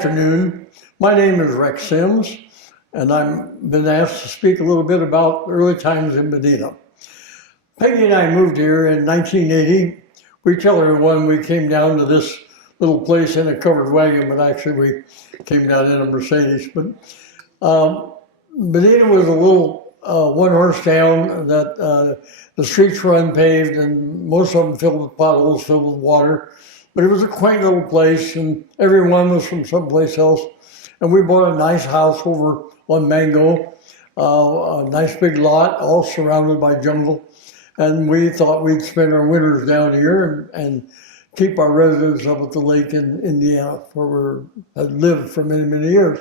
afternoon. My name is Rex Sims, and I've been asked to speak a little bit about early times in Bonita. Peggy and I moved here in 1980. We tell everyone we came down to this little place in a covered wagon, but actually we came down in a Mercedes. But Bonita was a little one-horse town that the streets were unpaved and most of them filled with potholes, filled with water. But it was a quaint little place, and everyone was from someplace else. And we bought a nice house over on Mango, a nice big lot, all surrounded by jungle. And we thought we'd spend our winters down here and keep our residence up at the lake in Indiana, where we had lived for many, many years.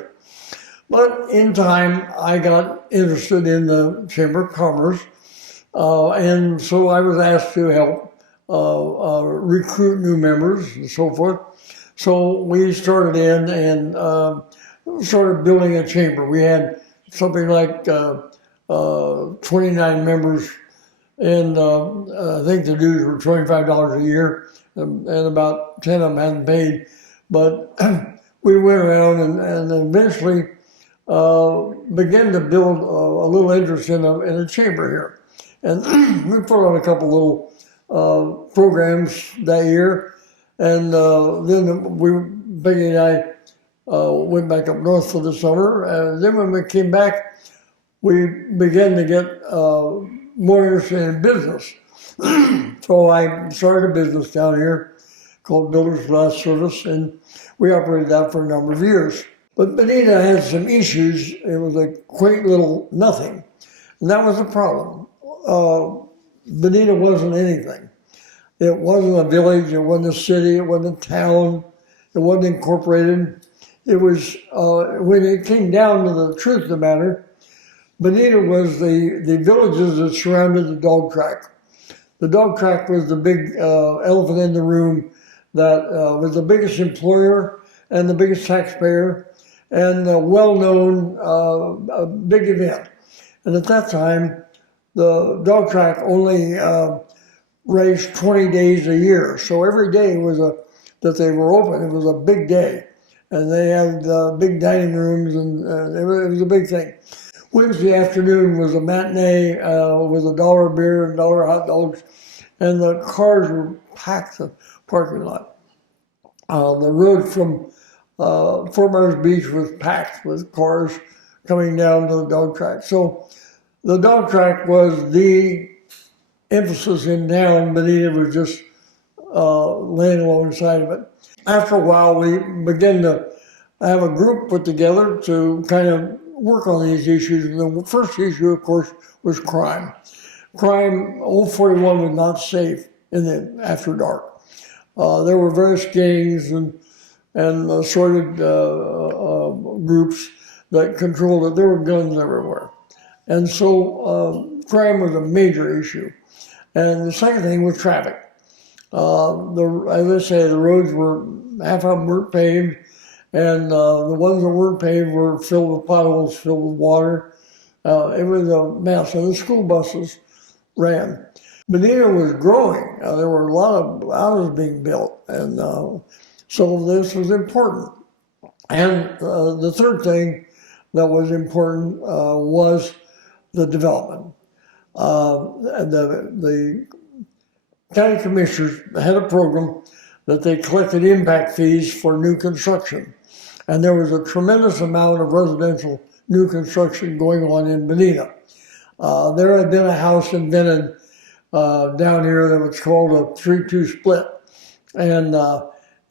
But in time, I got interested in the Chamber of Commerce, and so I was asked to help recruit new members and so forth. So we started in and started building a chamber. We had something like 29 members, and I think the dues were $25 a year, and about 10 of them hadn't paid. But we went around and eventually began to build a little interest in a chamber here. And we put on a couple little programs that year, and then Peggy and I went back up north for the summer, and then when we came back, we began to get more interested in business. So I started a business down here called Builders Glass Service, and we operated that for a number of years. But Bonita had some issues. It was a quaint little nothing, and that was the problem. Bonita wasn't anything. It wasn't a village, it wasn't a city, it wasn't a town, it wasn't incorporated. It was, when it came down to the truth of the matter, Bonita was the villages that surrounded the dog track. The dog track was the big elephant in the room that was the biggest employer and the biggest taxpayer and a well-known big event. And at that time, the dog track only raced 20 days a year. So every day that they were open, it was a big day. And they had big dining rooms, and it was a big thing. Wednesday afternoon was a matinee with $1 beer and $1 hot dogs, and the cars were packed the parking lot. The road from Fort Myers Beach was packed with cars coming down to the dog track. So the dog track was the emphasis in town. Bonita was just laying alongside of it. After a while, we began to have a group put together to kind of work on these issues. And the first issue, of course, was crime. Crime, Old 41 was not safe after dark. There were various gangs and assorted groups that controlled it. There were guns everywhere. And so crime was a major issue. And the second thing was traffic. As I say, the roads were, half of them weren't paved, and the ones that weren't paved were filled with potholes, filled with water. It was a mess, and the school buses ran. Bonita was growing. There were a lot of houses being built, and so this was important. And the third thing that was important was the development. The county commissioners had a program that they collected impact fees for new construction. And there was a tremendous amount of residential new construction going on in Bonita. There had been a house invented down here that was called a 3-2 split. And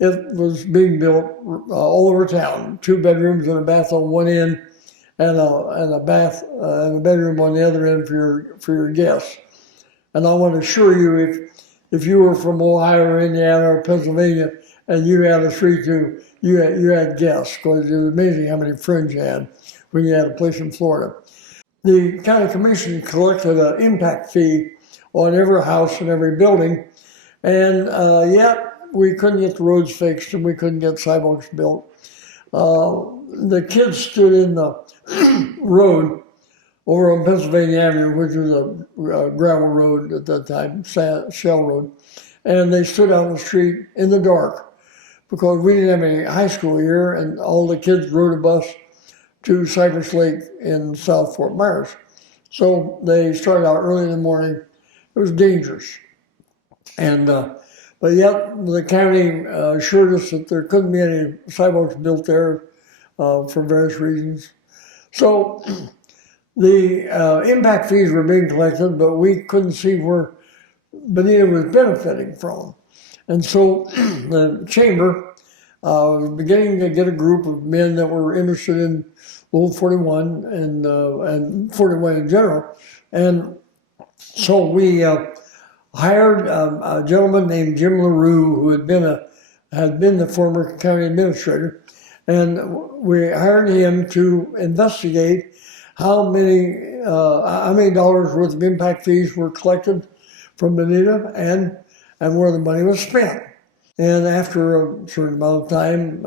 it was being built all over town, 2 bedrooms and a bath on one end, and a bath and a bedroom on the other end for your guests. And I want to assure you, if you were from Ohio or Indiana or Pennsylvania and you had a 3-2, you had guests, because it was amazing how many friends you had when you had a place in Florida. The county commission collected an impact fee on every house and every building, and yet we couldn't get the roads fixed and we couldn't get sidewalks built. The kids stood in the road over on Pennsylvania Avenue, which was a gravel road at that time, shell road, and they stood out on the street in the dark because we didn't have any high school here, and all the kids rode a bus to Cypress Lake in South Fort Myers. So they started out early in the morning. It was dangerous. And but yet the county assured us that there couldn't be any sidewalks built there for various reasons. So the impact fees were being collected, but we couldn't see where Bonita was benefiting from. And so the chamber was beginning to get a group of men that were interested in Old 41 and 41 in general. And so we hired a gentleman named Jim LaRue, who had been the former county administrator, and we hired him to investigate how many dollars worth of impact fees were collected from Bonita and where the money was spent. And after a certain amount of time,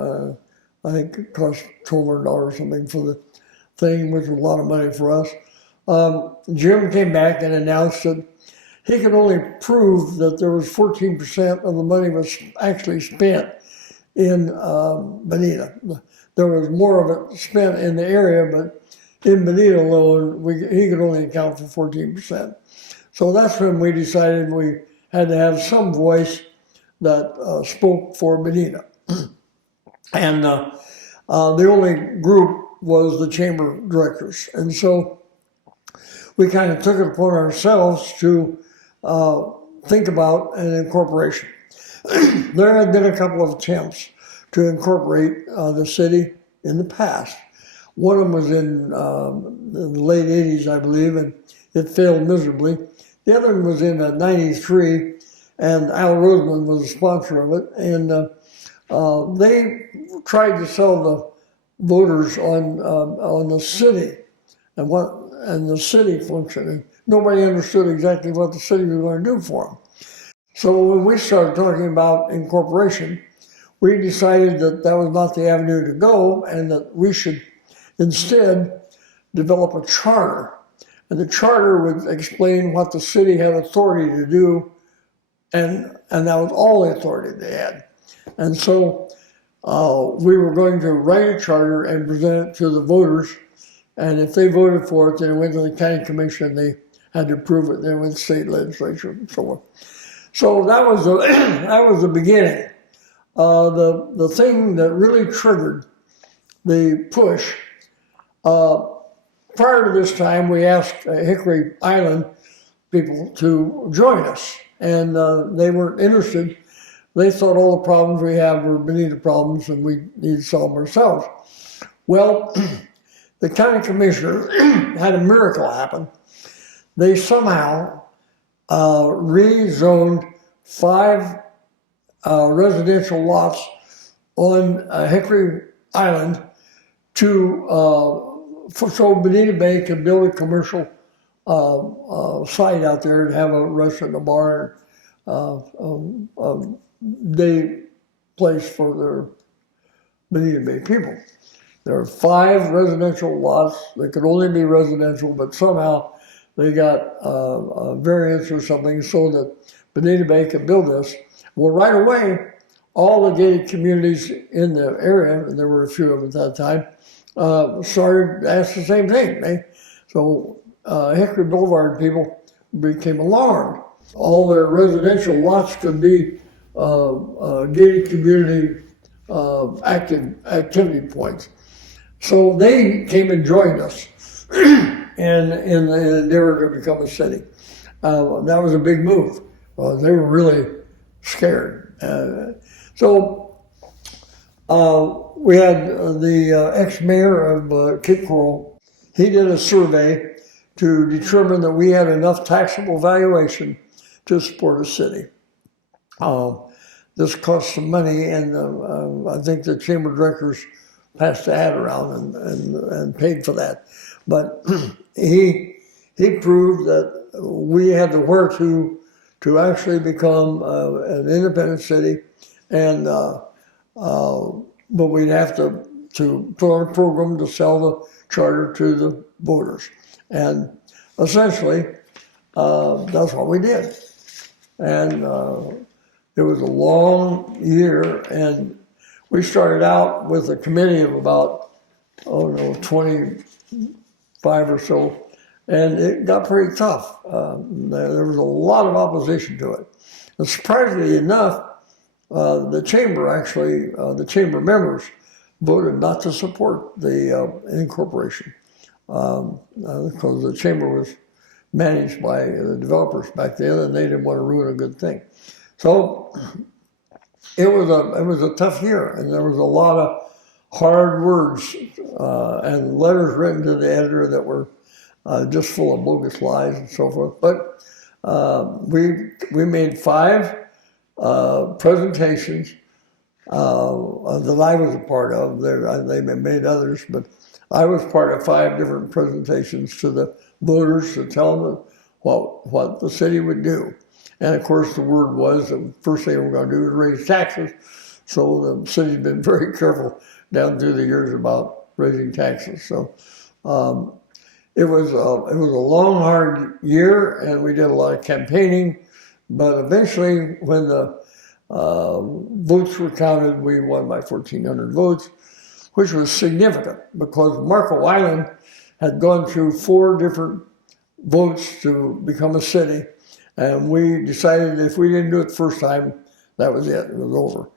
I think it cost $1,200 or something for the thing, which was a lot of money for us. Jim came back and announced that he could only prove that there was 14% of the money was actually spent in Bonita. There was more of it spent in the area, but in Bonita alone, he could only account for 14%. So that's when we decided we had to have some voice that spoke for Bonita. And the only group was the chamber directors. And so we kind of took it upon ourselves to think about an incorporation. There had been a couple of attempts to incorporate the city in the past. One of them was in the late 80s, I believe, and it failed miserably. The other one was in 93, and Al Roseman was the sponsor of it. And they tried to sell the voters on the city and the city function. And nobody understood exactly what the city was going to do for them. So when we started talking about incorporation, we decided that that was not the avenue to go, and that we should instead develop a charter. And the charter would explain what the city had authority to do, and that was all the authority they had. And so we were going to write a charter and present it to the voters, and if they voted for it, then it went to the county commission, they had to approve it, then it went to state legislature and so on. So that was the beginning. The thing that really triggered the push, prior to this time, we asked Hickory Island people to join us, and they weren't interested. They thought all the problems we have were Bonita problems and we need to solve them ourselves. Well, the county commissioner had a miracle happen. They somehow rezoned 5 residential lots on Hickory Island so Bonita Bay could build a commercial site out there and have a restaurant, a bar, day place for their Bonita Bay people. There are 5 residential lots that could only be residential, but somehow they got a variance or something so that Bonita Bay could build this. Well, right away, all the gated communities in the area, and there were a few of them at that time, started to ask the same thing. So Hickory Boulevard people became alarmed. All their residential lots could be gated community activity points. So they came and joined us and in the endeavor to become a city. That was a big move. They were really scared. So we had the ex-mayor of Cape Coral. He did a survey to determine that we had enough taxable valuation to support a city. This cost some money, and I think the chamber directors passed the ad around and paid for that. But he proved that we had the work to actually become an independent city, and but we'd have to put on a program to sell the charter to the voters, and essentially that's what we did. And it was a long year, and we started out with a committee of about, 25 or so, and it got pretty tough. There was a lot of opposition to it. And surprisingly enough, the chamber members voted not to support the incorporation because the chamber was managed by the developers back then, and they didn't want to ruin a good thing. So it was a tough year, and there was a lot of hard words and letters written to the editor that were just full of bogus lies and so forth. But we made 5 presentations that I was a part of. They made others, but I was part of 5 different presentations to the voters to tell them what the city would do. And of course, the word was the first thing we're going to do is raise taxes. So the city's been very careful down through the years about raising taxes. So it was a long, hard year, and we did a lot of campaigning. But eventually, when the votes were counted, we won by 1,400 votes, which was significant because Marco Island had gone through 4 different votes to become a city. And we decided if we didn't do it the first time, that was it. It was over.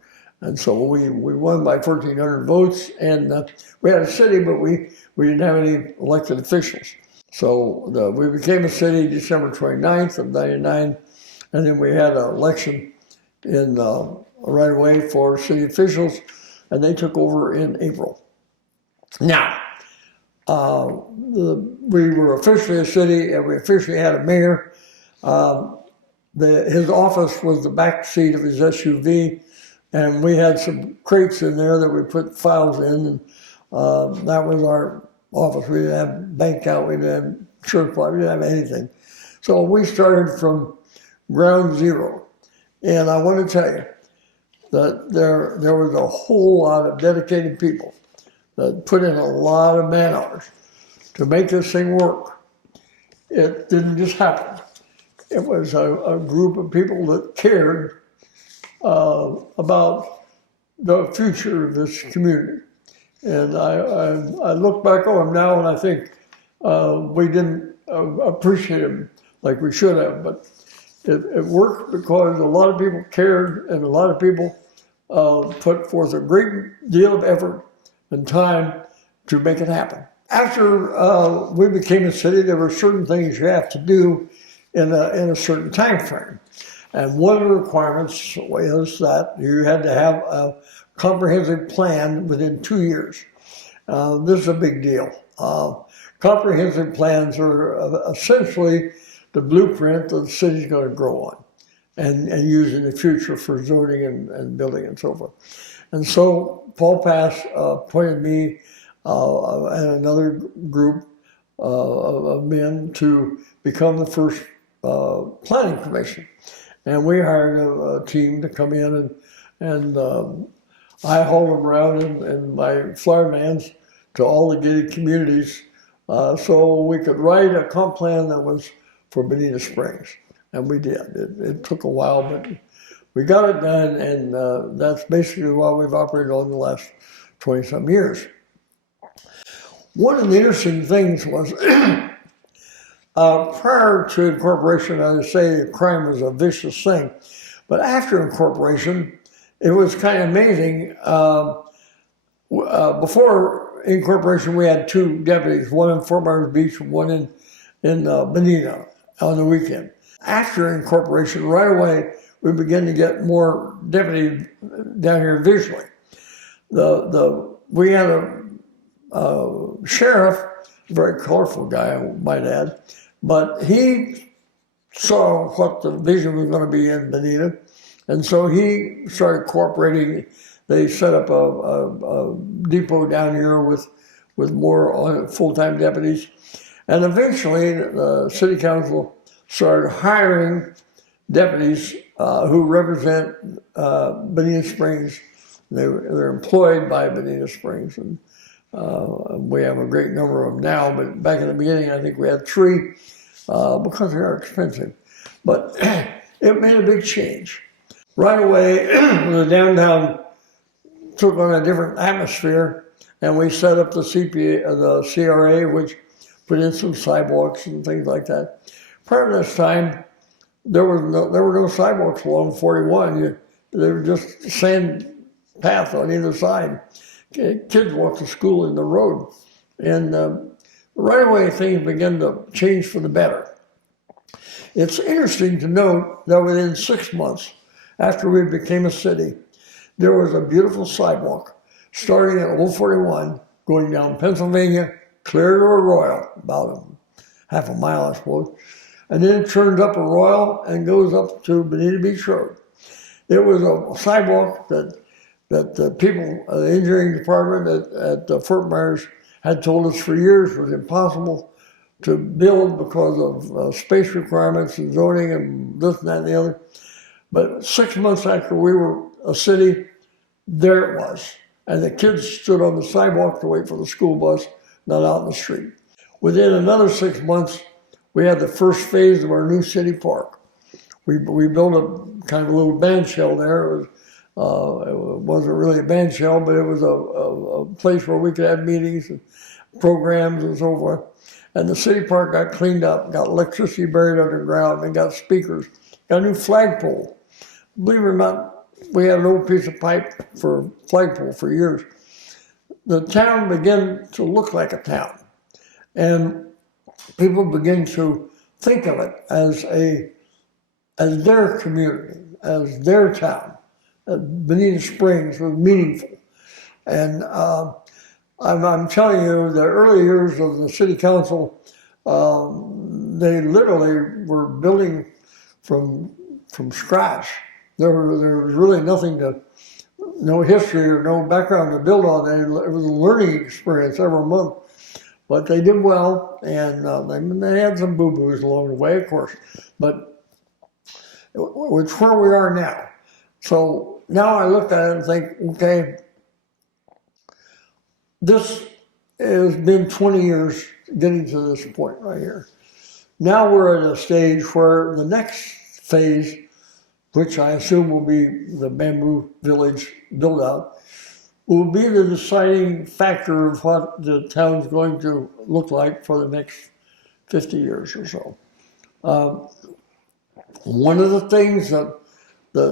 And so we won by 1,400 votes, and we had a city, but we didn't have any elected officials. So we became a city December 29th of '99, and then we had an election in right away for city officials, and they took over in April. Now, we were officially a city, and we officially had a mayor. His office was the back seat of his SUV, and we had some crates in there that we put files in, and that was our office. We didn't have bank account, we didn't have insurance, we didn't have anything. So we started from ground zero. And I want to tell you that there was a whole lot of dedicated people that put in a lot of man hours to make this thing work. It didn't just happen. It was a group of people that cared about the future of this community. And I look back on them now and I think we didn't appreciate them like we should have, but it worked because a lot of people cared and a lot of people put forth a great deal of effort and time to make it happen. After we became a city, there were certain things you have to do in a certain time frame. And one of the requirements was that you had to have a comprehensive plan within 2 years. This is a big deal. Comprehensive plans are essentially the blueprint that the city's going to grow on and use in the future for zoning and building and so forth. And so Paul Pass appointed me and another group of men to become the first planning commission. And we hired a team to come in and I hauled them around in my flyer vans to all the gated communities so we could write a comp plan that was for Bonita Springs. And we did. It took a while, but we got it done, and that's basically what we've operated on the last 20-some years. One of the interesting things was prior to incorporation, I would say crime was a vicious thing. But after incorporation, it was kind of amazing. Before incorporation, we had 2 deputies, one in Fort Myers Beach and one in Bonita on the weekend. After incorporation, right away, we began to get more deputies down here visually. We had a sheriff, a very colorful guy, I might add, but he saw what the vision was going to be in Bonita, and so he started cooperating. They set up a depot down here with more full-time deputies, and eventually the city council started hiring deputies who represent Bonita Springs. They're employed by Bonita Springs, and we have a great number of them now, but back in the beginning I think we had 3 because they are expensive. But it made a big change. Right away, the downtown took on a different atmosphere, and we set up the CRA, which put in some sidewalks and things like that. Prior to this time, there were no sidewalks along 41. They were just sand path on either side. Kids walked to school in the road. And right away, things began to change for the better. It's interesting to note that within 6 months after we became a city, there was a beautiful sidewalk starting at Old 41, going down Pennsylvania, clear to Arroyo, about half a mile, I suppose, and then it turns up Arroyo and goes up to Bonita Beach Road. It was a sidewalk that the people, the engineering department at Fort Myers had told us for years was impossible to build because of space requirements and zoning and this and that and the other. But 6 months after we were a city, there it was. And the kids stood on the sidewalk to wait for the school bus, not out in the street. Within another 6 months, we had the first phase of our new city park. We built a kind of a little band shell there. It wasn't really a band shell, but it was a place where we could have meetings and programs and so forth. And the city park got cleaned up, got electricity buried underground, and got speakers, got a new flagpole. Believe it or not, we had an old piece of pipe for flagpole for years. The town began to look like a town. And people begin to think of it as their community, as their town. Bonita Springs was meaningful. And I'm telling you, the early years of the city council, they literally were building from scratch. There was really nothing no history or no background to build on. It was a learning experience every month. But they did well, and they had some boo-boos along the way, of course. But it's where we are now. So now I look at it and think, okay, this has been 20 years getting to this point right here. Now we're at a stage where the next phase, which I assume will be the Bamboo Village build-out, will be the deciding factor of what the town's going to look like for the next 50 years or so. One of the things that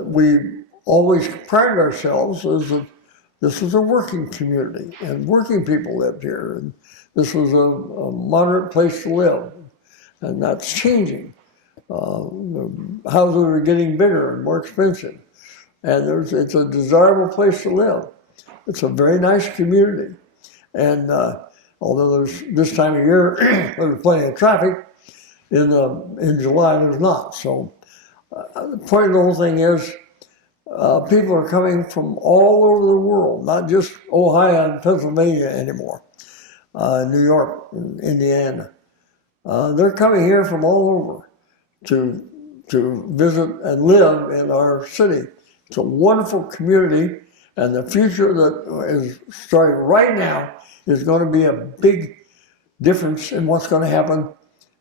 we always prided ourselves is that this was a working community, and working people lived here, and this was a moderate place to live, and that's changing. The houses are getting bigger and more expensive, and it's a desirable place to live. It's a very nice community, and although this time of year there's plenty of traffic, in July there's not. So the point of the whole thing is people are coming from all over the world, not just Ohio and Pennsylvania anymore, New York, and Indiana. They're coming here from all over to visit and live in our city. It's a wonderful community. And the future that is starting right now is going to be a big difference in what's going to happen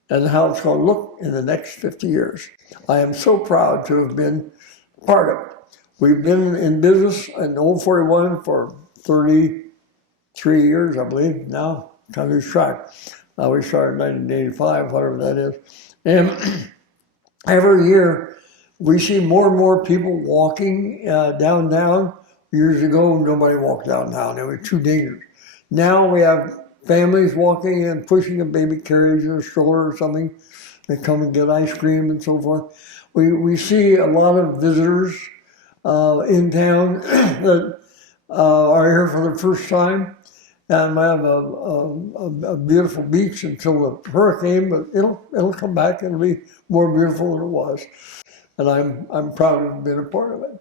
and how it's going to look in the next 50 years. I am so proud to have been part of it. We've been in business in Old 41 for 33 years, I believe, now. Kind of lose track. We started in 1985, whatever that is. And every year we see more and more people walking downtown. Years ago, nobody walked downtown. It was too dangerous. Now we have families walking and pushing a baby carriage or a stroller or something. They come and get ice cream and so forth. We see a lot of visitors in town that are here for the first time. And we have a beautiful beach until the hurricane, but it'll come back. It'll be more beautiful than it was. And I'm proud to have been a part of it.